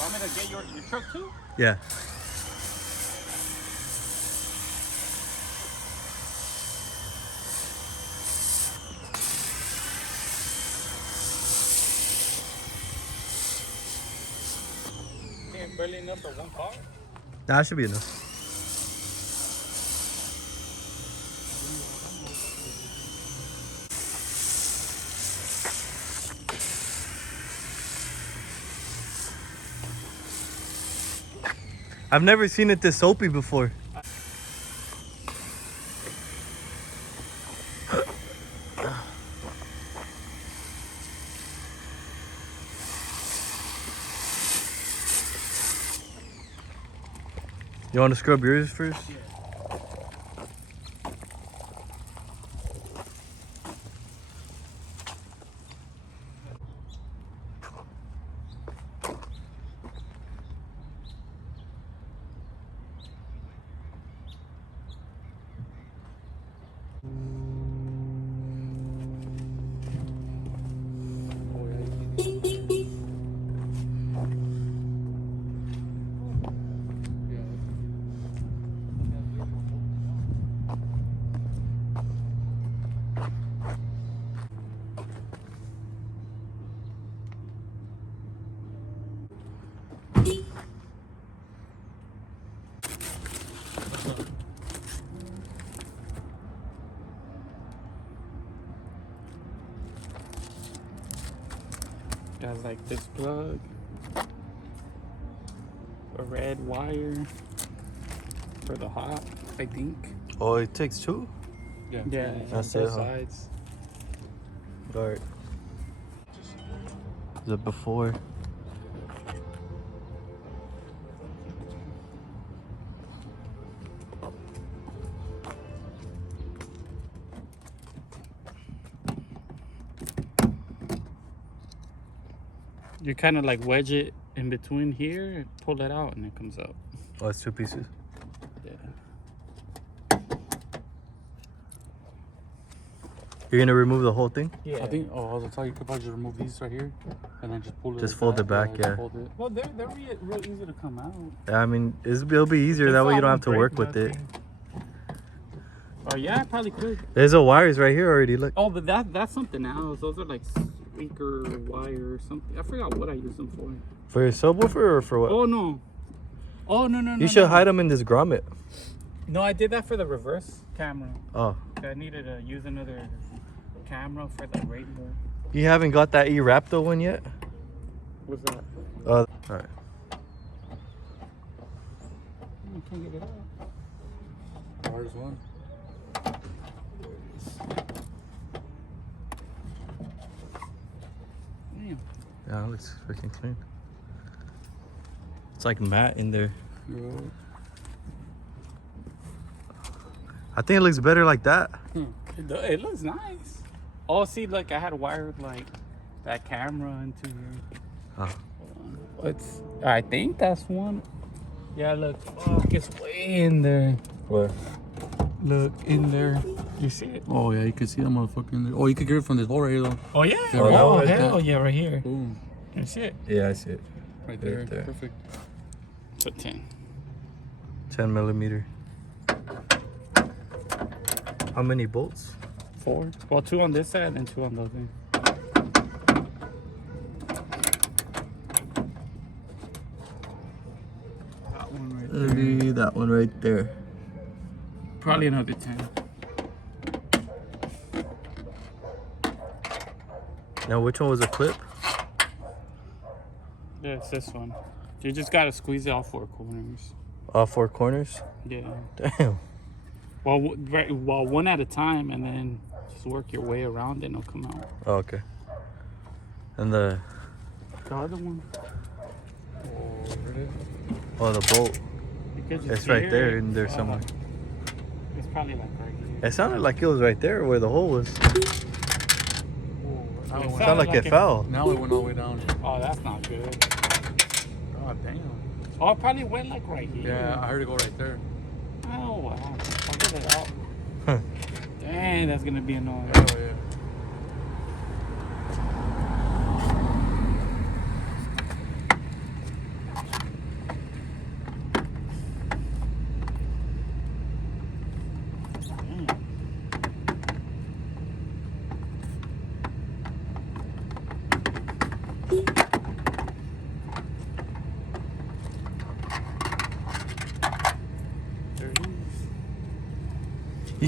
want me to get your truck too? Yeah. Ain't barely enough for one car. That should be enough. I've never seen it this soapy before. You want to scrub yours first? Yeah. It has like this plug, a red wire for the hot, I think. Oh, it takes two? Yeah, That's on it, both huh? sides. Alright. The before. You kind of like wedge it in between here and pull it out and it comes out. Oh, it's two pieces. Yeah. You're gonna remove the whole thing? Yeah. I think, I was gonna tell you, could probably just remove these right here and then just pull it. Just like fold that. it back, yeah. just Fold it. Well, they're real easy to come out. I mean, it'll be easier. That way you don't have to work with it. Oh yeah, I probably could. There's a wires right here already. Look. Oh, but that's something else. Those are like speaker wire or something. I forgot what I use them for. For your subwoofer or for what? Oh no. Oh no. You should hide them in this grommet. No, I did that for the reverse camera. Oh. I needed to use another camera for the radio. You haven't got that E-Raptor one yet? What's that? Alright. I can't get it out. Hardest one. Damn. Yeah, it looks freaking clean. It's like matte in there. Yeah. I think it looks better like that. It looks nice. Oh, see, look, I had wired like that camera into here. Oh. It's, I think that's one. Yeah, look, fuck, it's way in there. What? Look, in there. You see it? Oh yeah, you can see that motherfucker in there. Oh, you can get it from this hole right here though. Oh, yeah. Yeah, Oh, right hell there. yeah, right here. Boom. You see it? Yeah, I see it. Right there. Right there. Perfect. It's a 10. 10 millimeter. How many bolts? 4. Well, 2 on this side and 2 on the other. That one right there. Maybe that one right there. Probably another 10. Now, which one was a clip? Yeah, it's this one. You just gotta squeeze it all 4 corners. All 4 corners? Yeah. Damn. Well, well, one at a time, and then just work your way around it, and it'll come out. Oh, okay. And the other one. Oh, the bolt. You could just It's right hear there it. in there somewhere. It's probably like right here. It sounded like it was right there where the hole was. Now It it went, Sounded like it fell. now it went all the way down. Oh, that's not good. God damn. Oh, it probably went like right here. Yeah, I heard it go right there. Oh, wow. I'll get it out. Huh. Dang, that's gonna be annoying. Oh yeah.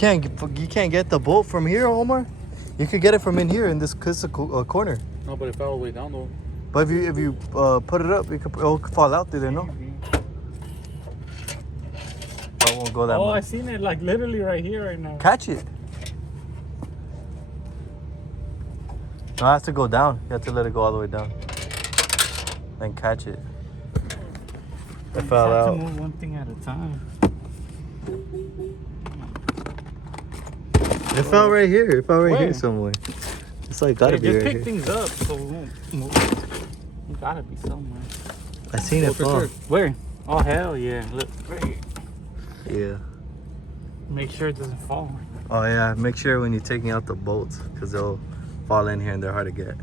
you can't get the bolt from here, Omar. You could get it from in here in this corner. No, but it fell all the way down though. But if you put it up, it'll fall out through there, no? I won't go that Oh, I much. seen it like literally right here right now. Catch it. No, it has to go down. You have to let it go all the way down. Then catch it. It fell Have to out. move one thing at a time. It fell right here. It fell right Where? here somewhere. It's like gotta Hey, be just right pick here. things up so we won't move. You gotta be somewhere. I seen it for fall. sure. Where? Oh hell yeah! Look, right here. Yeah. Make sure it doesn't fall. Oh yeah. Make sure when you're taking out the bolts, because they'll fall in here and they're hard to get.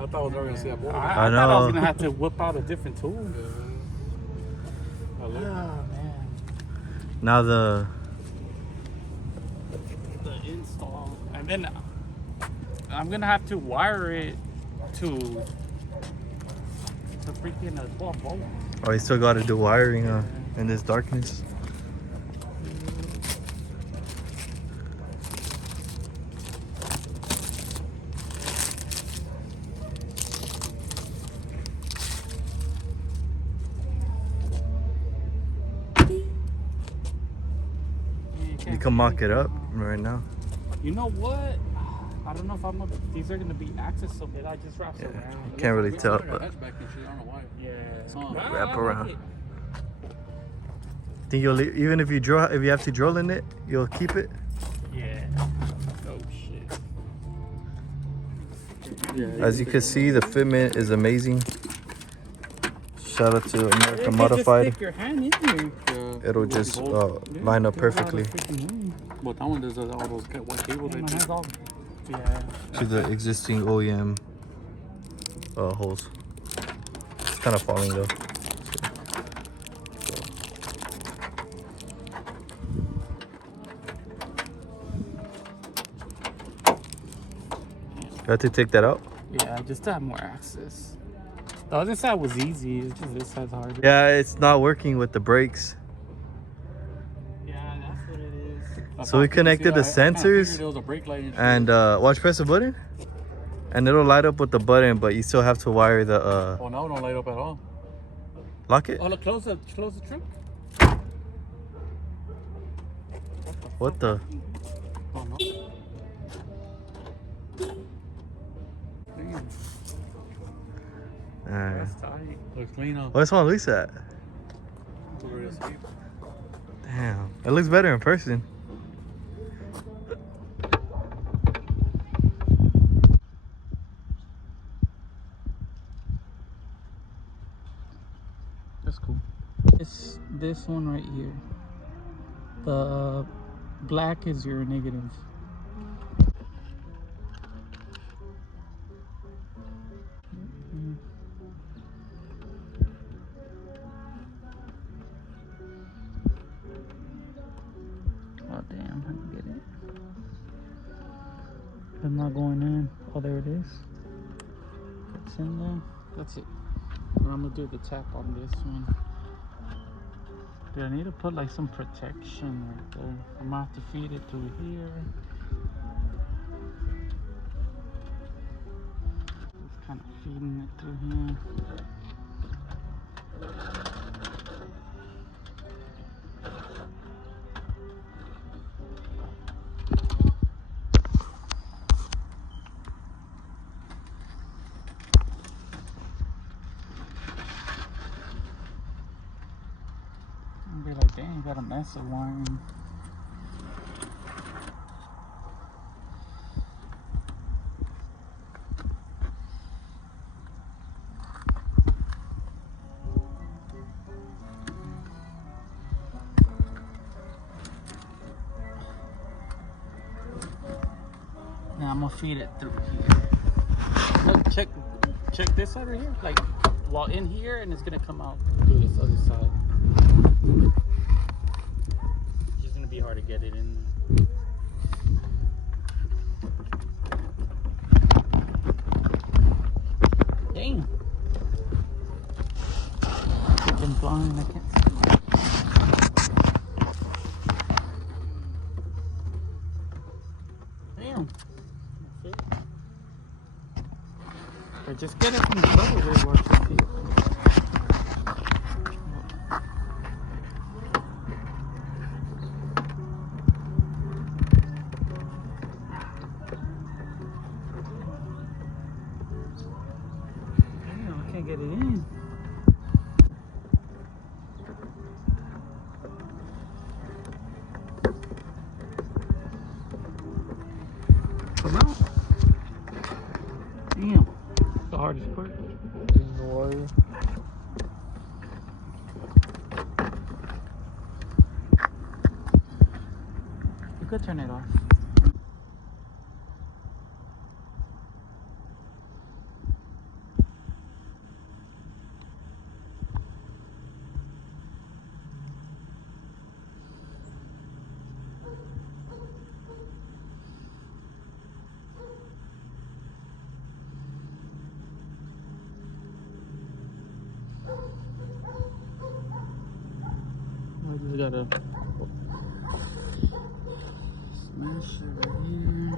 I thought I was never gonna see that bolt. I I thought I know. was gonna have to whip out a different tool. I look. Oh man. Now the Install, and then I'm gonna have to wire it to freaking 12 volt. you still got to do wiring in this darkness. You can mock it up right now. You know what? I don't know if these are gonna be accessible. I just wrap Yeah. around. Can't really It's tell, like a but hatchback and shit. I don't know why. Yeah. It's on. Ah, Wrap I like around. it. think you'll even if you have to drill in it, you'll keep it. Yeah. Oh shit. Yeah. As you can see, the fitment is amazing. Shout out to You American can Modified. Just stick your hand in here. It'll just Yeah, line up put it out perfectly of freaking room. But that one does all those white cables. Yeah, I my think. hand's all. Yeah. to the existing OEM holes. It's kind of falling though. You have to take that out? Yeah, just to have more access. The other side was easy. It's just this side's harder. Yeah, it's not working with the brakes. Yeah, that's what it is. So we connected the sensors There was a brake light and shit. and watch, press the button and it'll light up with the button, but you still have to wire the Oh, now it don't light up at all. lock it. Oh, look, close the trunk. What the? Oh no. Damn. Alright. That's tight. Looks clean up. What's one looks at? Damn, it looks better in person. That's cool. It's this one right here. The black is your negative. Oh damn, I didn't get it. I'm not going in. Oh, there it is. It's in there. That's it. And I'm gonna do the tap on this one. Dude, I need to put like some protection right there. I'm gonna have to feed it through here. Just kind of feeding it through here. And be like, dang, you got a mess of wiring. Now I'm gonna feed it through here. Look, check this side right here. Like, while in here, and it's gonna come out through this other side. It's just gonna be hard to get it in. Dang. I've been blind, I can't see. down. That's it. Or just get it from the other way, watch it see. Damn, I can't get it in. Come out. Damn. The hardest part. Why? You could turn it off. I just gotta smash it right here.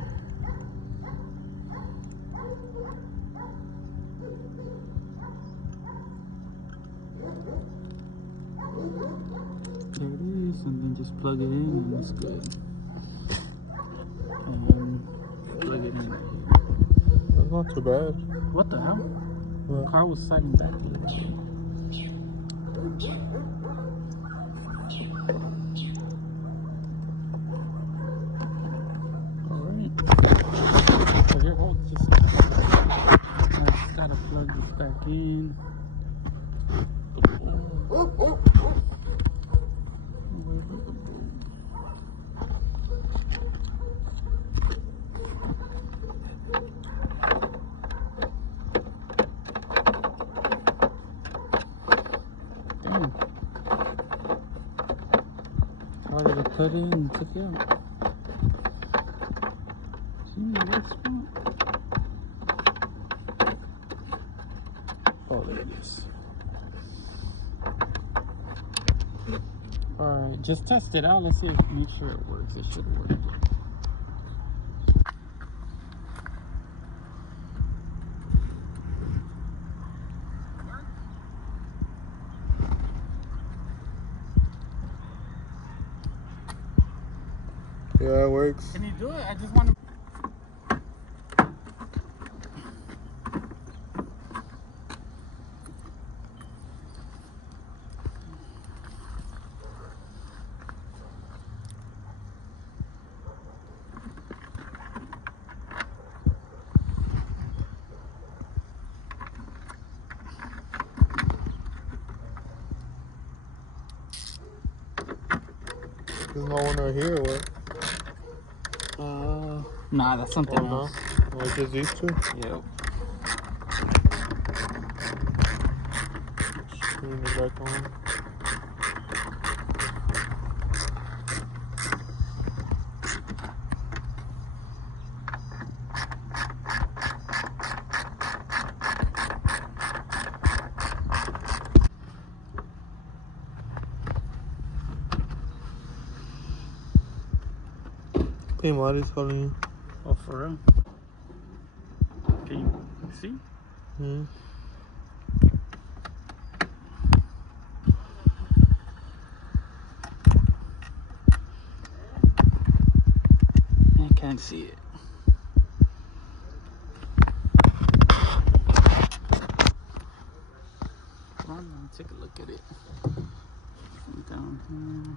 There it is, and then just plug it in and it's good. And then plug it in right here. That's not too bad. What the hell? What? The car was sliding back a little bit. Alright. So here, hold just I just gotta plug this back in. Damn. How did it cut in and took it out? See that spot? Oh, there it is. Alright, just test it out. Let's see if make sure it works. It should work. Yeah, it works. Can you do it? I just want to. There's no one right here or what? Nah, that's something Oh, no. else. Oh, it's just these two? Yep. Screwing it back on. Hey, Marty's calling you. Oh, for real? Can you see? Hmm. I can't see it. Come on, take a look at it. Down here.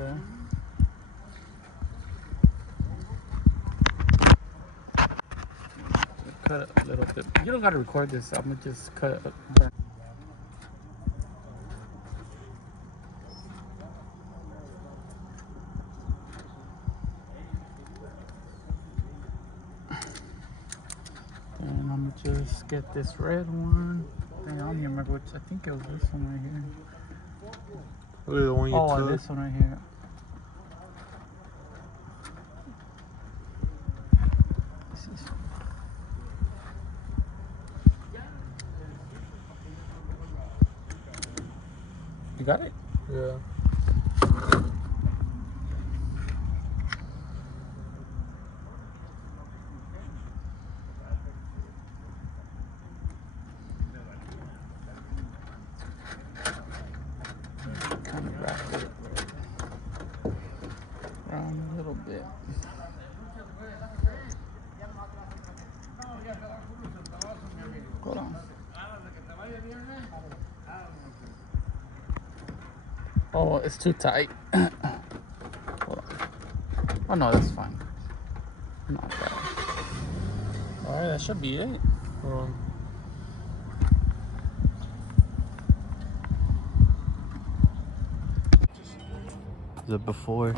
Okay. cut it a little bit. You don't gotta record this. I'm gonna just cut it. And I'm gonna just get this red one. I don't remember which. I think it was this one right here. Look at the one you Oh, took. this one right here. You got it? Yeah. Kind of wrap it around a little bit. Hold on. Oh, it's too tight. Hold on. Oh no, that's fine. Not bad. Alright, that should be it. The before.